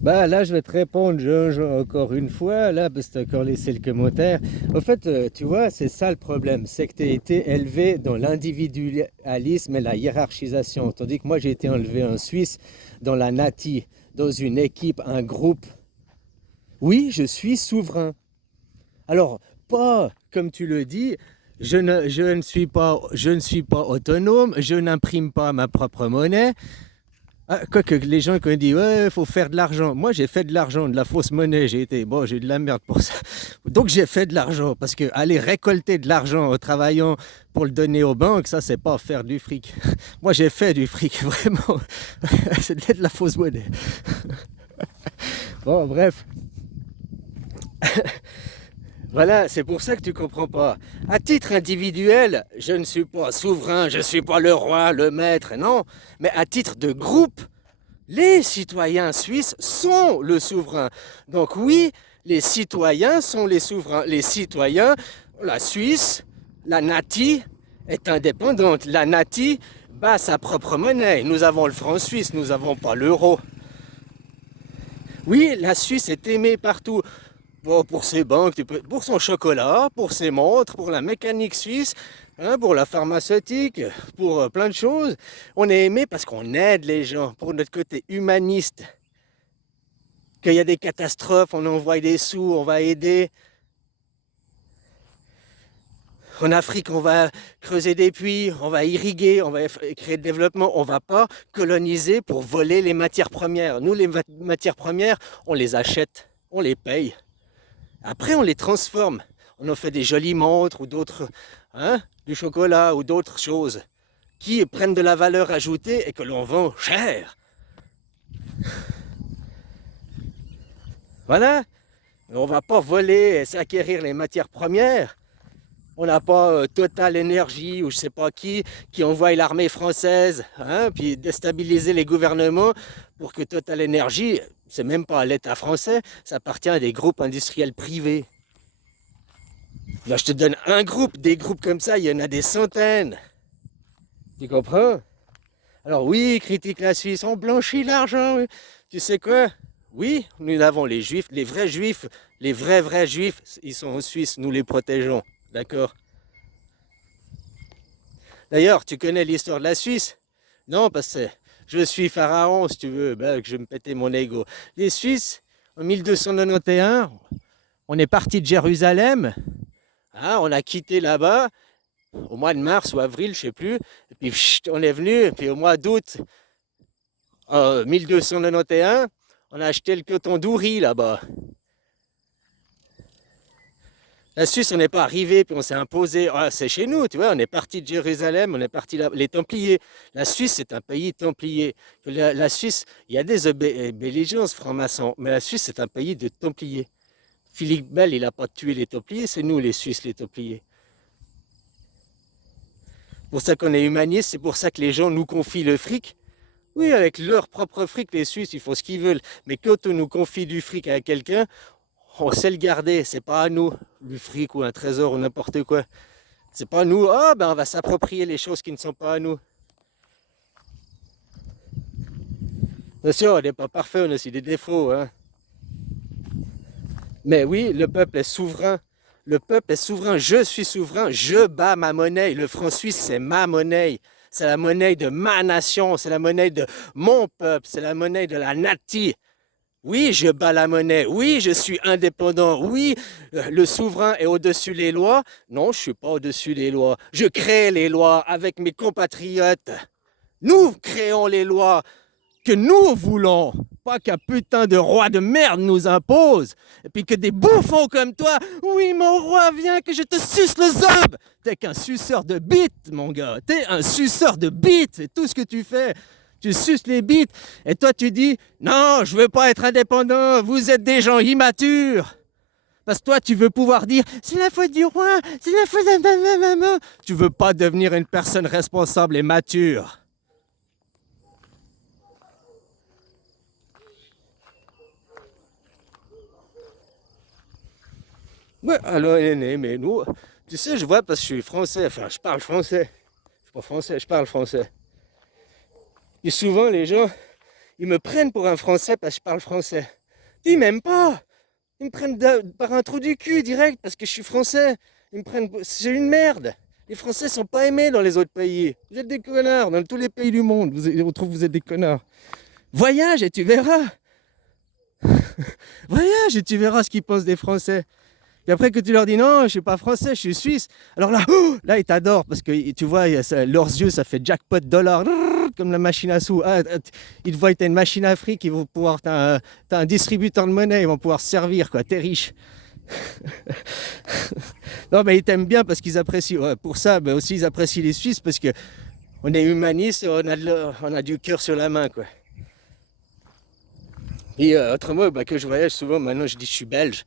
Bah là, je vais te répondre, encore une fois, là, parce que tu as encore laissé le commentaire. Au fait, tu vois, c'est ça le problème, c'est que tu as été élevé dans l'individualisme et la hiérarchisation, tandis que moi, j'ai été élevé en Suisse dans la nati, dans une équipe, un groupe. Oui, je suis souverain. Alors, pas comme tu le dis, je ne suis pas autonome, je n'imprime pas ma propre monnaie. Ah, quoique les gens qui ont dit ouais, il faut faire de l'argent. Moi, j'ai fait de l'argent, de la fausse monnaie. J'ai eu de la merde pour ça. Donc, j'ai fait de l'argent parce que aller récolter de l'argent en travaillant pour le donner aux banques, ça, c'est pas faire du fric. Moi, j'ai fait du fric, vraiment. C'était de la fausse monnaie. Bon, bref. Voilà, c'est pour ça que tu comprends pas. À titre individuel, je ne suis pas souverain, je ne suis pas le roi, le maître, non. Mais à titre de groupe, les citoyens suisses sont le souverain. Donc oui, les citoyens sont les souverains. Les citoyens, la Suisse, la Nati est indépendante. La Nati bat sa propre monnaie. Nous avons le franc suisse, nous n'avons pas l'euro. Oui, la Suisse est aimée partout. Bon, pour ses banques, pour son chocolat, pour ses montres, pour la mécanique suisse, hein, pour la pharmaceutique, pour plein de choses. On est aimé parce qu'on aide les gens, pour notre côté humaniste. Qu'il y a des catastrophes, on envoie des sous, on va aider. En Afrique, on va creuser des puits, on va irriguer, on va créer le développement. On ne va pas coloniser pour voler les matières premières. Nous, les matières premières, on les achète, on les paye. Après, on les transforme. On en fait des jolies montres ou d'autres, hein, du chocolat ou d'autres choses qui prennent de la valeur ajoutée et que l'on vend cher. Voilà. On ne va pas voler et s'acquérir les matières premières. On n'a pas Total Énergie ou je ne sais pas qui envoie l'armée française, hein, puis déstabiliser les gouvernements pour que Total Énergie, c'est même pas à l'État français, ça appartient à des groupes industriels privés. Là, je te donne un groupe, des groupes comme ça, il y en a des centaines. Tu comprends? Alors oui, critique la Suisse, on blanchit l'argent. Oui. Tu sais quoi? Oui, nous avons les juifs, les vrais juifs, ils sont en Suisse, nous les protégeons. D'accord? D'ailleurs, tu connais l'histoire de la Suisse? Non, parce que je suis pharaon, si tu veux, ben, que je vais me péter mon ego. Les Suisses, en 1291, on est parti de Jérusalem, hein, on a quitté là-bas, au mois de mars ou avril, je sais plus. Et puis on est venu, et puis au mois d'août 1291, on a acheté le coton d'Ouri là-bas. La Suisse, on n'est pas arrivé, puis on s'est imposé. Ah, c'est chez nous, tu vois, on est parti de Jérusalem, on est parti là. Les Templiers. La Suisse, c'est un pays templier. La Suisse, il y a des belligences francs-maçons, mais la Suisse, c'est un pays de Templiers. Philippe Bell, il n'a pas tué les Templiers, c'est nous les Suisses, les Templiers. C'est pour ça qu'on est humaniste, c'est pour ça que les gens nous confient le fric. Oui, avec leur propre fric, les Suisses, ils font ce qu'ils veulent. Mais quand on nous confie du fric à quelqu'un, on sait le garder. C'est pas à nous, du fric ou un trésor ou n'importe quoi. C'est pas à nous. Ah, ben on va s'approprier les choses qui ne sont pas à nous. Bien sûr, on n'est pas parfait, on a aussi des défauts. Hein. Mais oui, le peuple est souverain. Le peuple est souverain. Je suis souverain. Je bats ma monnaie. Le franc suisse, c'est ma monnaie. C'est la monnaie de ma nation. C'est la monnaie de mon peuple. C'est la monnaie de la nati. Oui, je bats la monnaie. Oui, je suis indépendant. Oui, le souverain est au-dessus des lois. Non, je ne suis pas au-dessus des lois. Je crée les lois avec mes compatriotes. Nous créons les lois que nous voulons. Pas qu'un putain de roi de merde nous impose. Et puis que des bouffons comme toi, oui, mon roi, viens que je te suce le zob. T'es qu'un suceur de bites, mon gars. T'es un suceur de bites. C'est tout ce que tu fais. Tu suces les bites. Et toi, tu dis, non, je veux pas être indépendant. Vous êtes des gens immatures. Parce que toi, tu veux pouvoir dire, c'est la faute du roi, c'est la faute de ma maman. Tu veux pas devenir une personne responsable et mature. Ouais, alors, aîné, mais nous, tu sais, je vois parce que je suis français, enfin, je parle français. Je suis pas français, je parle français. Et souvent, les gens, Ils me prennent pour un Français parce que je parle français. Ils m'aiment pas. Ils me prennent par un trou du cul direct parce que je suis français. Ils me prennent. C'est une merde. Les Français sont pas aimés dans les autres pays. Vous êtes des connards dans tous les pays du monde. On trouve que vous êtes des connards. Voyage et tu verras. Voyage et tu verras ce qu'ils pensent des Français. Et après que tu leur dis non, je suis pas français, je suis suisse. Alors là, là ils t'adorent parce que tu vois, leurs yeux, ça fait jackpot dollar, comme la machine à sous. Ils te voient, t'as une machine à fric, ils vont pouvoir, t'as un distributeur de monnaie, ils vont pouvoir se servir, quoi. T'es riche. Non, mais ils t'aiment bien parce qu'ils apprécient. Ouais, pour ça, mais aussi ils apprécient les Suisses parce que on est humaniste, on a du cœur sur la main, quoi. Et autrement, que je voyage souvent, maintenant je dis je suis belge.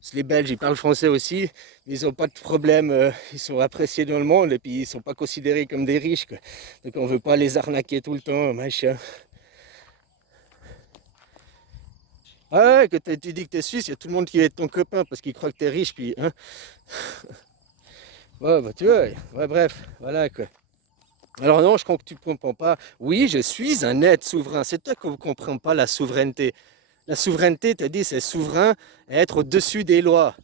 Parce que les Belges, ils parlent français aussi, ils n'ont pas de problème, ils sont appréciés dans le monde et puis ils ne sont pas considérés comme des riches, quoi. Donc on ne veut pas les arnaquer tout le temps, machin. Ah ouais, que tu dis que tu es suisse, il y a tout le monde qui va être ton copain parce qu'il croit que tu es riche, puis hein. Ouais, tu vois, ouais, bref, voilà quoi. Alors non, je crois que tu ne comprends pas. Oui, je suis un être souverain. C'est toi qui ne comprends pas la souveraineté. La souveraineté, tu dis, c'est souverain, être au-dessus des lois.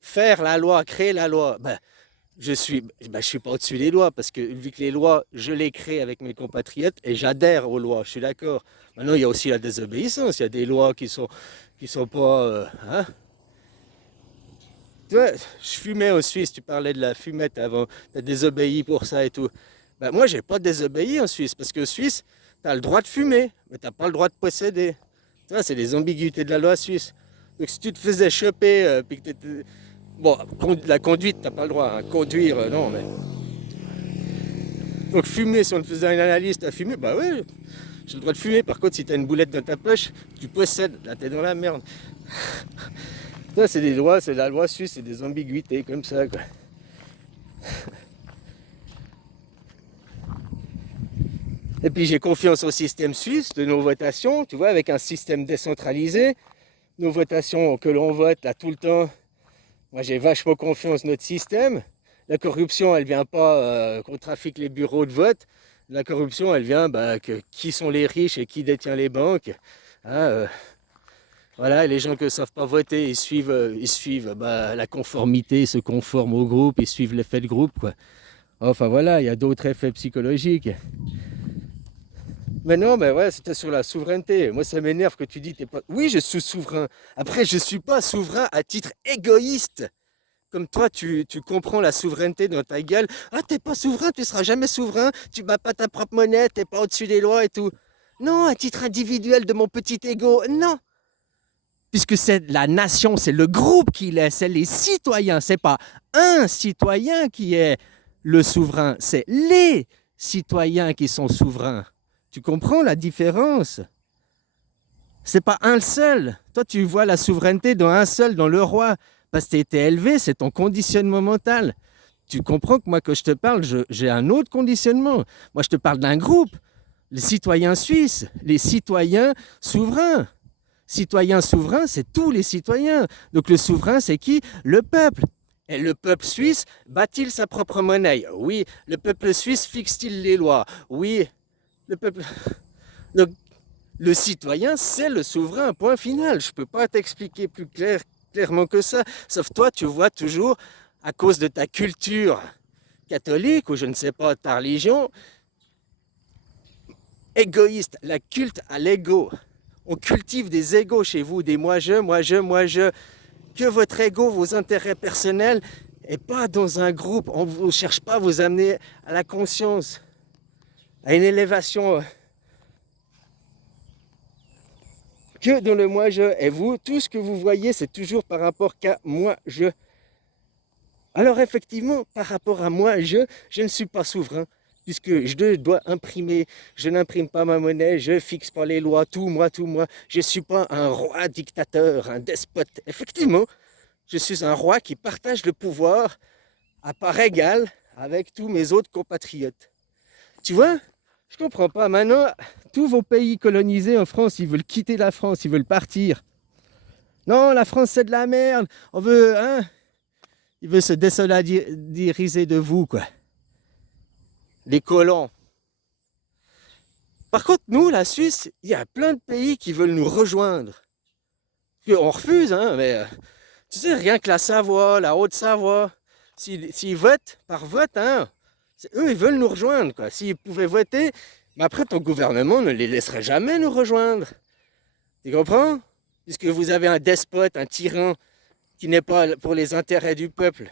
Faire la loi, créer la loi. Je suis pas au-dessus des lois parce que vu que les lois, je les crée avec mes compatriotes et j'adhère aux lois, je suis d'accord. Maintenant, il y a aussi la désobéissance. Il y a des lois qui sont pas... hein. Tu vois, je fumais en Suisse, tu parlais de la fumette avant, tu as désobéi pour ça et tout. Moi, j'ai pas désobéi en Suisse, parce qu'en Suisse, tu as le droit de fumer, mais tu n'as pas le droit de posséder. Tu vois, c'est les ambiguïtés de la loi suisse. Donc si tu te faisais choper, puis que t'étais... Bon, la conduite, tu n'as pas le droit, hein. Conduire, non, mais... Donc fumer, si on te faisait une analyse, tu as fumé, bah ouais, j'ai le droit de fumer. Par contre, si tu as une boulette dans ta poche, tu possèdes, là, t'es dans la merde. Ça, c'est des lois, c'est la loi suisse, c'est des ambiguïtés comme ça, quoi. Et puis j'ai confiance au système suisse de nos votations, tu vois, avec un système décentralisé. Nos votations que l'on vote là tout le temps, moi j'ai vachement confiance dans notre système. La corruption, elle vient pas qu'on trafique les bureaux de vote. La corruption, elle vient que qui sont les riches et qui détient les banques. Hein, voilà, et les gens qui ne savent pas voter, ils suivent la conformité, ils se conforment au groupe, ils suivent l'effet de groupe, quoi. Enfin voilà, il y a d'autres effets psychologiques. Mais non, mais ouais, c'était sur la souveraineté. Moi, ça m'énerve que tu dis, t'es pas... Oui, je suis souverain. Après, je ne suis pas souverain à titre égoïste. Comme toi, tu comprends la souveraineté dans ta gueule. Ah, t'es pas souverain, tu seras jamais souverain. Tu bats pas ta propre monnaie, t'es pas au-dessus des lois et tout. Non, à titre individuel de mon petit ego, non. Puisque c'est la nation, c'est le groupe qui l'est, c'est les citoyens. C'est pas un citoyen qui est le souverain, c'est les citoyens qui sont souverains. Tu comprends la différence? C'est pas un seul. Toi, tu vois la souveraineté dans un seul, dans le roi. Parce que tu as été élevé, c'est ton conditionnement mental. Tu comprends que moi, quand je te parle, j'ai un autre conditionnement. Moi, je te parle d'un groupe. Les citoyens suisses, les citoyens souverains. Citoyens souverains, c'est tous les citoyens. Donc le souverain, c'est qui? Le peuple. Et le peuple suisse bat-il sa propre monnaie? Oui. Le peuple suisse fixe-t-il les lois? Oui. Le peuple... Donc, le citoyen, c'est le souverain, point final. Je ne peux pas t'expliquer plus clairement que ça. Sauf toi, tu vois toujours, à cause de ta culture catholique, ou je ne sais pas, ta religion, égoïste, la culte à l'ego. On cultive des égos chez vous, des moi-je. Que votre ego, vos intérêts personnels, et pas dans un groupe. On ne cherche pas à vous amener à la conscience, à une élévation que dans le moi-je. Et vous, tout ce que vous voyez, c'est toujours par rapport qu'à moi-je. Alors effectivement, par rapport à moi-je ne suis pas souverain. Puisque je dois imprimer, je n'imprime pas ma monnaie, je fixe pas les lois, tout moi. Je ne suis pas un roi dictateur, un despote. Effectivement, je suis un roi qui partage le pouvoir à part égale avec tous mes autres compatriotes. Tu vois? Je comprends pas. Maintenant, tous vos pays colonisés en France, ils veulent quitter la France, ils veulent partir. Non, la France c'est de la merde. On veut, hein? Ils veulent se désolidariser de vous, quoi. Les colons. Par contre, nous, la Suisse, il y a plein de pays qui veulent nous rejoindre. On refuse, hein, mais tu sais, rien que la Savoie, la Haute-Savoie, s'ils votent par vote, hein, eux, ils veulent nous rejoindre, quoi. S'ils pouvaient voter, mais après, ton gouvernement ne les laisserait jamais nous rejoindre. Tu comprends? Puisque vous avez un despote, un tyran, qui n'est pas pour les intérêts du peuple.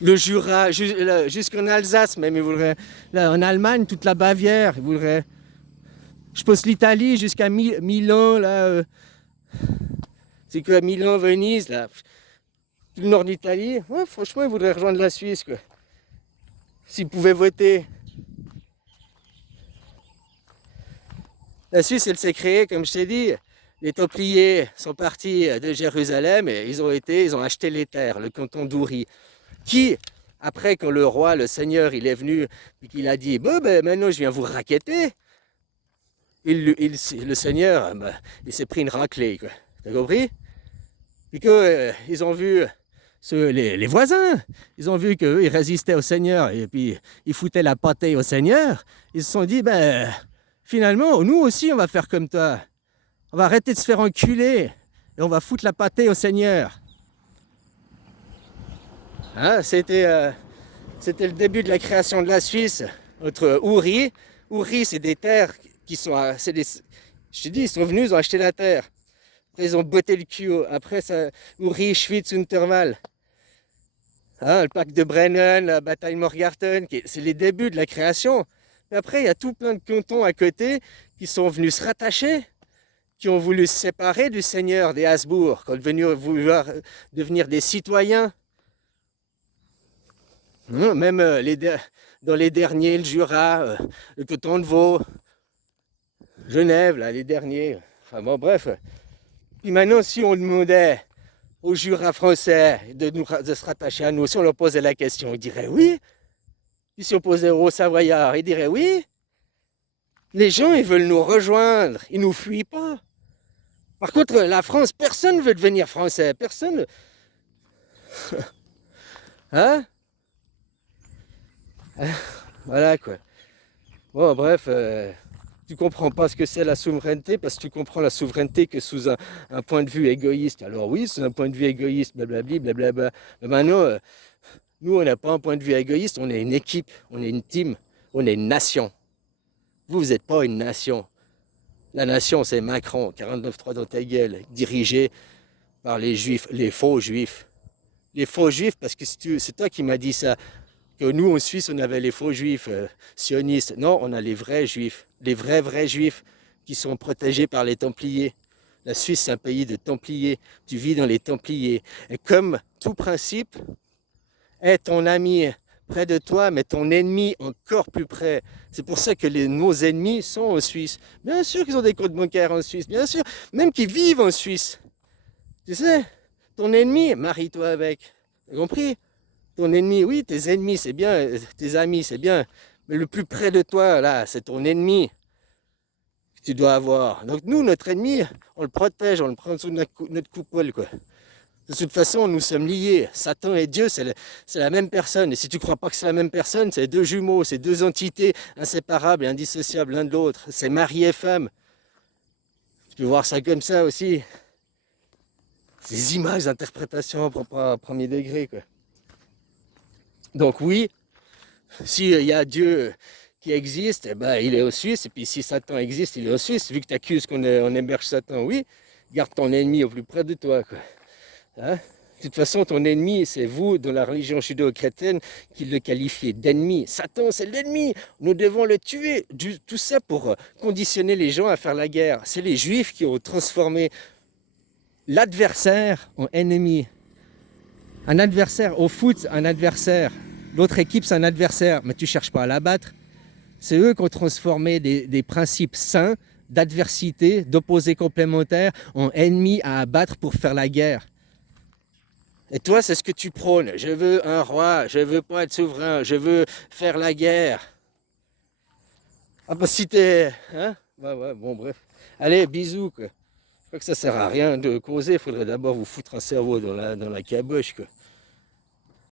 Le Jura, jusqu'en Alsace même, ils voudraient. Là, en Allemagne, toute la Bavière, ils voudraient. Je pense l'Italie jusqu'à Milan, là. C'est quoi, Milan, Venise, là. Tout le nord d'Italie. Ouais, franchement, ils voudraient rejoindre la Suisse, quoi. S'ils pouvaient voter. La Suisse, elle s'est créée, comme je t'ai dit. Les Templiers sont partis de Jérusalem et ils ont acheté les terres, le canton d'Uri. Qui, après, quand le roi, le seigneur, il est venu et qu'il a dit, bon, ben maintenant je viens vous racketter, le seigneur, ben, il s'est pris une raclée, quoi. T'as compris? Puis qu'ils ont vu les voisins, ils ont vu qu'eux, ils résistaient au seigneur et puis ils foutaient la pâtée au seigneur. Ils se sont dit, ben, finalement, nous aussi, on va faire comme toi. On va arrêter de se faire enculer et on va foutre la pâtée au Seigneur. Hein, c'était le début de la création de la Suisse, entre Uri. Uri, c'est des terres qui sont... je te dis, ils sont venus, ils ont acheté la terre. Après, ils ont botté le cul. Après, ça, Uri, Schwyz, Unterwald. Hein, le pacte de Brennan, la bataille de Morgarten, c'est les débuts de la création. Mais après, il y a tout plein de cantons à côté qui sont venus se rattacher, qui ont voulu se séparer du seigneur des Habsbourg, qui ont voulu devenir des citoyens. Même dans les derniers, le Jura, le canton de Vaud, Genève, là, les derniers. Enfin bon, bref. Puis maintenant, si on demandait aux Jura français de se rattacher à nous, si on leur posait la question, ils diraient oui. Puis si on posait aux Savoyards, ils diraient oui. Les gens, ils veulent nous rejoindre, ils nous fuient pas. Par contre, la France, personne ne veut devenir français. Personne. Hein? Voilà quoi. Bon, bref, tu comprends pas ce que c'est la souveraineté parce que tu comprends la souveraineté que sous un point de vue égoïste. Alors oui, c'est un point de vue égoïste, blablabli, blablabla. Mais maintenant, nous, on n'a pas un point de vue égoïste, on est une équipe, on est une team, on est une nation. Vous n'êtes pas une nation. La nation, c'est Macron, 49.3 dans ta gueule, dirigé par les juifs, les faux juifs. Les faux juifs, parce que c'est toi qui m'as dit ça, que nous, en Suisse, on avait les faux juifs sionistes. Non, on a les vrais juifs, les vrais juifs qui sont protégés par les Templiers. La Suisse, c'est un pays de Templiers. Tu vis dans les Templiers. Et comme tout principe, est ton ami près de toi, mais ton ennemi encore plus près. C'est pour ça que nos ennemis sont en Suisse. Bien sûr qu'ils ont des comptes bancaires en Suisse, bien sûr, même qu'ils vivent en Suisse. Tu sais, ton ennemi, marie-toi avec. T'as compris? Ton ennemi, oui, tes ennemis, c'est bien, tes amis, c'est bien, mais le plus près de toi, là, c'est ton ennemi que tu dois avoir. Donc nous, notre ennemi, on le protège, on le prend sous notre coupole, quoi. De toute façon, nous sommes liés. Satan et Dieu, c'est la même personne. Et si tu ne crois pas que c'est la même personne, c'est deux jumeaux, c'est deux entités inséparables et indissociables l'un de l'autre. C'est mari et femme. Tu peux voir ça comme ça aussi. Des images d'interprétation à premier degré, quoi. Donc oui, s'il y a Dieu qui existe, eh ben, il est au Suisse. Et puis si Satan existe, il est au Suisse. Vu que tu accuses qu'on héberge Satan, oui, garde ton ennemi au plus près de toi, quoi. Hein? De toute façon, ton ennemi, c'est vous, dans la religion judéo-chrétienne, qui le qualifiez d'ennemi. Satan, c'est l'ennemi. Nous devons le tuer. Tout ça pour conditionner les gens à faire la guerre. C'est les Juifs qui ont transformé l'adversaire en ennemi. Un adversaire au foot, un adversaire. L'autre équipe, c'est un adversaire, mais tu ne cherches pas à l'abattre. C'est eux qui ont transformé des principes sains d'adversité, d'opposés complémentaires, en ennemis à abattre pour faire la guerre. Et toi, c'est ce que tu prônes. Je veux un roi, je veux pas être souverain, je veux faire la guerre. Ah bah si t'es... Hein? Ouais, bon bref. Allez, bisous, quoi. Je crois que ça sert à rien de causer, il faudrait d'abord vous foutre un cerveau dans la caboche, quoi.